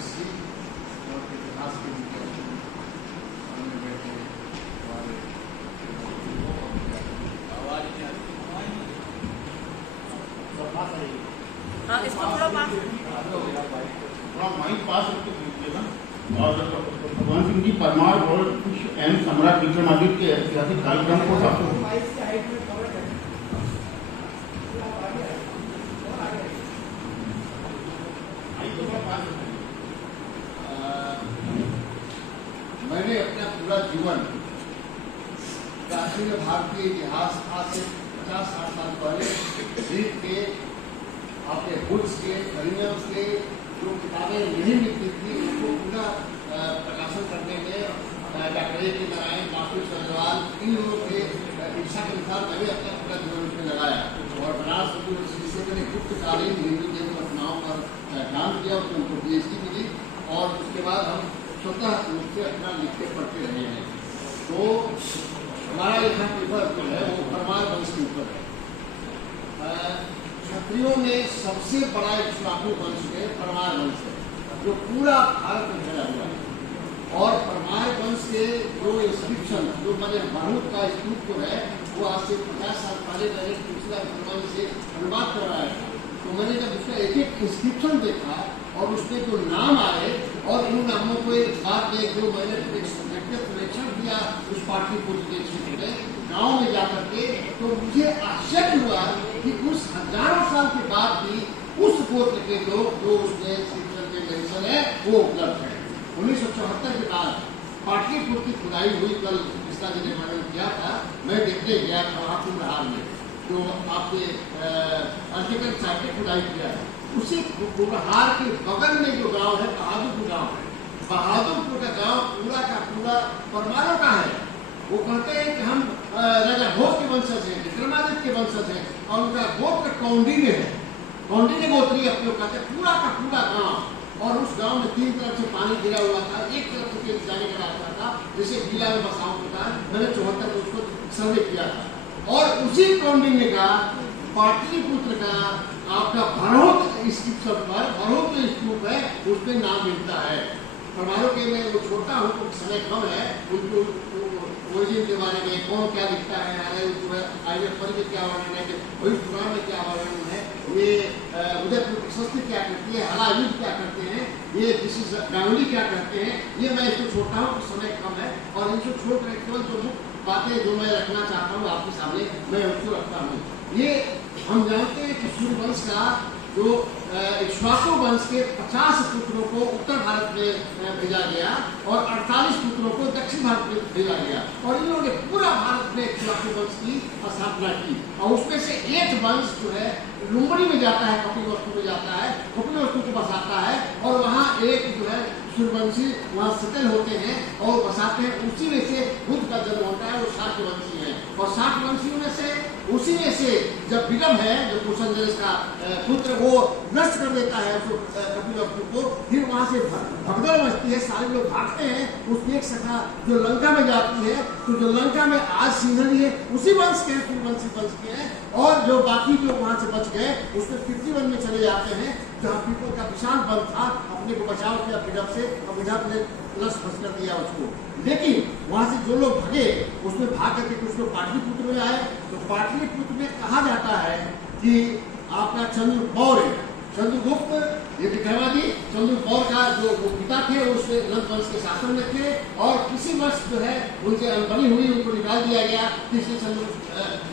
History और इतिहास के सामने बैठे हमारे आवाज नहीं आती, हाँ इसको थोड़ा माइक पास रखते कीजिएगा। और भगवान सिंह जी परमार और कुछ एम सम्राट विक्रमादित्य के ऐतिहासिक कार्यक्रम को सबको मैंने अपना पूरा जीवन प्राचीन भारतीय इतिहास आज से 50-60 साल पहले ग्रीक के, आपके बुक्स के, करियम्स के जो किताबें नहीं लिखती थी उनको पूरा प्रकाशन करने में डॉक्टर ए के नारायण, मास्टर अग्रवाल, इन लोगों के इच्छा के अनुसार मैंने अपना पूरा जीवन उसमें लगाया। और बनारस यूनिवर्सिटी से मैंने गुप्तकालीन हिंदू देव घटनाओं पर काम किया, उसमें उनको PhD मिली और उसके बाद हम स्वतः रूप से अपना लिखते पढ़ते रहे हैं। तो हमारा यहाँ पेपर जो है वो परमार वंश के ऊपर है। क्षत्रियों में सबसे बड़ा इक्ष्वाकु वंश है परमार वंश है, जो पूरा भारत में फैला हुआ है। और परमार वंश के जो इंस्क्रिप्शन, जो मैंने भारत का स्तूप जो है वो आज से 50 साल पहले मैंने दूसरा मुसलमान से अनुवाद करवाया था। तो मैंने जब उसका एक एक इंस्क्रिप्शन देखा और उसमें जो नाम आए और इन नामों को एक साथ में जो मैंने सिलेक्शन किया उस पाटलिपुत्र के क्षेत्र में गाँव में जाकर के, तो मुझे आश्चर्य हुआ कि उस हजारों साल के बाद भी उस गोत्र के लोग जो उसमें इंस्क्रिप्शन में मेंशन है वो उपलब्ध है। 1974 के बाद पाटलिपुत्र की खुदाई हुई, कल कृष्णा जी ने वर्णन किया था, मैं देखने गया था वहाँ कुम्भहार में जो आपके आर्टिकल साइट ने खुदाई किया है। उसी कुम्भहार के बगल में जो गांव है बहादुरपुर गांव है। बहादुरपुर का गांव पूरा का पूरा परमारों का है। वो कहते हैं कि हम राजा भोज के वंशज हैं, विक्रमादित्य के वंशज हैं और उनका गोत्र कौंडिन्य है। कौंडिन्य गोत्री अपने कहते हैं पूरा का पूरा गांव। और उस गांव में 3 तरफ से पानी गिरा हुआ था, एक तरफ से जाने का रास्ता था, जैसे गीला में बसाओं के था। मैंने 74 में उसको सर्वे किया था और उसी कौंडिन्य का पाटलिपुत्र का आपका भरौत स्क्रिप्शन पर भरौत जो स्तूप है उसमें नाम मिलता है। परमाणु के मैं वो छोटा हूँ तो समय कम है, उनको ओरिजिन के बारे में कौन क्या लिखता है, पर में क्या वर्णन है, वही पुराण में क्या वर्णन है, ये उदयपुर प्रशस्ति क्या करती है, हलायुद्ध क्या करते हैं, ये गांगुली क्या करते हैं, ये मैं इसको छोड़ता हूँ तो समय कम है। और इनको छोड़ कर केवल जो मुख्य बातें जो मैं रखना चाहता हूँ आपके सामने मैं उसको रखता हूँ। ये हम जानते हैं कि सूर्यवंश का जो इक्ष्वाकु वंश के 50 पुत्रों को उत्तर भारत में भेजा गया और 48 पुत्रों को दक्षिण भारत में भेजा गया और इन लोगों ने पूरा भारत में इक्ष्वाकु वंश की स्थापना की। और उसमें से एक वंश जो है लुम्बिनी में जाता है, कपिलवस्तु में जाता है, कपिलवस्तु को बसाता है और वहाँ एक जो है सूर्यवंशी वहाँ सेटल होते हैं और बसाते हैं। उसी में से बुद्ध का जन्म होता है, वो शाक्यवंशी है। और शाक्यवंशियों में से उसी में से जब विक्रम है जो कुशल का पुत्र वो नष्ट कर देता है कपिलवस्तु को, फिर वहाँ से भगदड़ मचती है, सारे लोग भागते हैं। उसकी एक शाखा जो लंका में जाती है, तो जो लंका में आज सिंहली है उसी वंश के हैं, सूर्यवंशी वंश के हैं। और जो बाकी जो वहाँ से बच गए उसमें पृथ्वी वन में चले जाते हैं जहाँ पीपल का विशाल वन था, अपने को बचाव किया विदर्भ से और विदर्भ ने प्लस फंस कर दिया उसको। लेकिन वहाँ से जो लोग भागे उसमें भाग करके कुछ लोग पाटलिपुत्र में आए। तो पाटलिपुत्र में कहा जाता है कि आपका चंद्रमौर्य, चंद्रगुप्त, ये विक्रमादि चंद्रमौर्य का जो पिता थे उसमें नंद वंश के शासन में थे और किसी वर्ष जो है उनसे अनबनी हुई, उनको निकाल दिया गया। इसलिए चंद्रगुप्त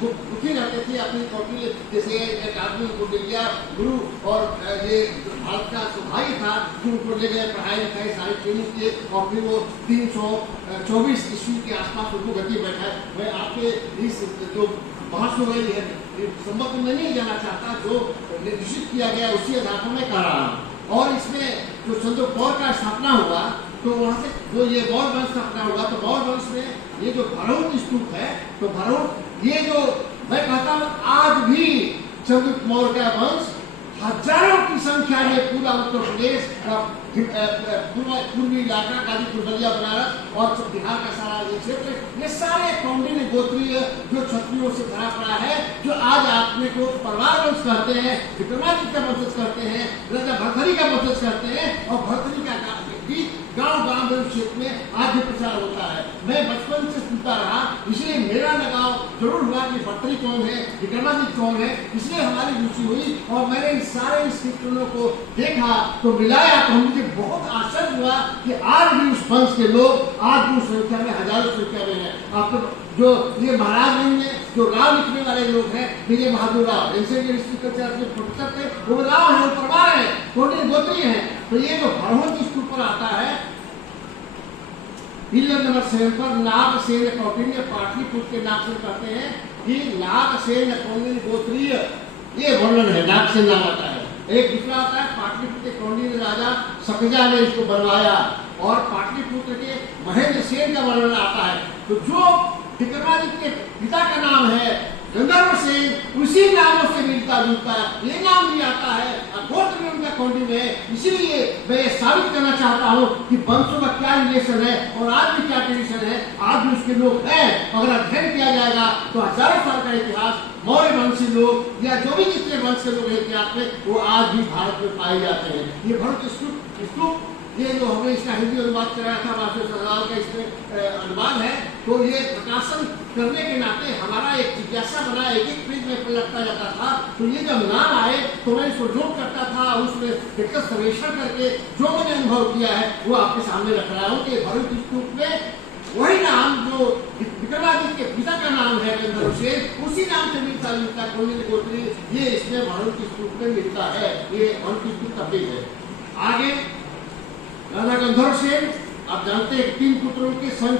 दुखी रहते थे अपनी कौटिल्य जैसे एक आदमी उनको ले गया गुरु और ये भारत का जो भाई था जो उनको ले गए, पढ़ाई लिखाई सारी ट्रेनिंग किए और फिर वो 324 ईस्वी के आसपास उनको गति बैठा। मैं आपके इस जो बहस हो रही है संबंध में नहीं जाना चाहता, जो निर्देशित किया गया उसी आधार पर मैं कह रहा हूँ। और इसमें जो चंद्रमौर्य का स्थापना हुआ तो वहाँ से जो ये मौर्य वंश स्थापना हुआ तो मौर्य वंश में ये जो भरौत स्तूप है तो भरौत ये जो मैं कहता हूँ आज भी चंद्रमौर्य का वंश हजारों की संख्या में पूरा उत्तर प्रदेश, पूर्वी इलाका, गाजीपुर, बलिया, बनारस और बिहार का सारा ये क्षेत्र, ये सारे कौंडिन्य गोत्रीय जो क्षत्रियों से भरा पड़ा है, जो आज अपने को परमार वंश कहते हैं, विक्रमादित्य का वंशज कहते हैं, राजा भर्तृहरि का वंशज कहते हैं, और भर्तृहरि का गीत गांव क्षेत्र में आज भी प्रचार होता है। मैं बचपन से सुनता रहा, इसलिए मेरा लगाव जरूर हुआ कि भर्तृहरि कौन है, विक्रमादित्य कौन है, इसलिए हमारी रुचि हुई और मैंने इन सारे कीर्तनों को देखा तो मिलाया, तो मुझे बहुत आश्चर्य हुआ कि आज भी उस वंश के लोग आज भी उस संख्या में, हजारों संख्या में है। आप तो जो ये महाराज नहीं है, जो राव लिखने वाले लोग हैं, विजय बहादुर राव, इनसे प्रोफेसर थे, वो राव है, वो परमार है, कौंडिन्य गोत्रीय है। तो ये जो भरहोत इसके ऊपर आता है, नंबर 7 पर नागसेन कौटिल्य पाटलिपुत्र के नाम से कहते हैं कि नागसेन कौंडिन्य गोत्रीय, ये वर्णन है, नागसेन नाम आता है। एक दूसरा आता है पाटलिपुत्र के कौंडिन्य राजा सकजा ने इसको बनवाया, और पाटलिपुत्र के महेंद्र सेन का वर्णन आता है। तो जो विक्रमादित्य के पिता का नाम है गंधर्व सेन, उसी नामों से मिलता जुलता है, ये नाम भी आता है, गोत्र में उनका कौंडिन्य है। इसीलिए मैं ये साबित करना चाहता हूँ कि वंशों का क्या रिलेशन है और आज भी क्या ट्रेडिशन है, आज भी उसके लोग हैं। अगर अध्ययन किया जाएगा तो हजारों साल का इतिहास, मौर्य वंशी लोग या जो भी जितने वंश के लोग हैं इतिहास में, वो आज भी भारत में पाए जाते हैं। ये भरत स्तूप, ये जो हमने इसका हिंदी अनुवाद कराया था, मास्टर सरदार का इसमें अनुवाद है, तो ये प्रकाशन करने के नाते हमारा एक जिज्ञासा बना, एक एक पेज में पलटता जाता था। तो ये जब नाम आए तो मैं इसको जोड़ करता था, उसमें एक सर्वेक्षण करके जो मैंने अनुभव किया है वो आपके सामने रख रहा हूँ कि भरत स्तूप में वही नाम जो विक्रमादित्य के पिता का नाम है गंधर्व सेन, उसी नाम से मिलता जुलता कौंडिन्य गोत्रीय, ये इसमें भरत स्तूप में मिलता है। ये भरत स्तूप का पेज है। आगे राजा गंधर्व सेन, आप जानते हैं 3 पुत्रों के संग